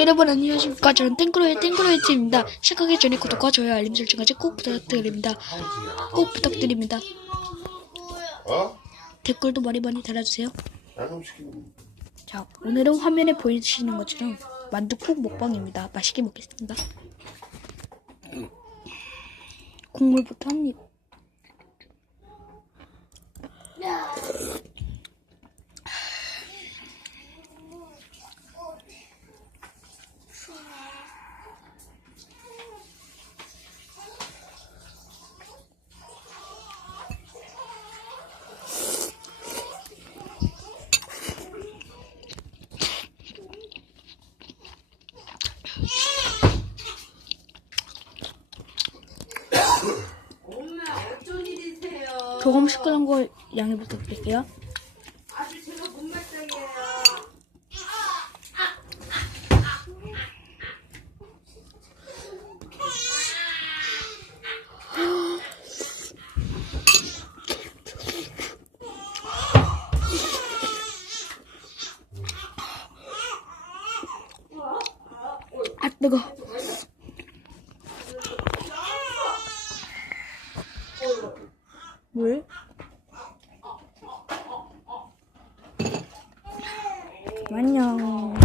여러분 안녕하십니까. 저는 땡크로의 땡크로이츠입니다. 시작하기 전에 구독과 좋아요 알림 설정까지 꼭 부탁드립니다. 꼭 부탁드립니다. 댓글도 많이 달아주세요. 자, 오늘은 화면에 보이시는 것처럼 만두국 먹방입니다. 맛있게 먹겠습니다. 국물부터 합니다. 엄마 어쩐 일이세요? 조금 시끄러운 거 양해 부탁드릴게요. 아주 제가 못말짱이에요. 아 뜨거. 물. 안녕.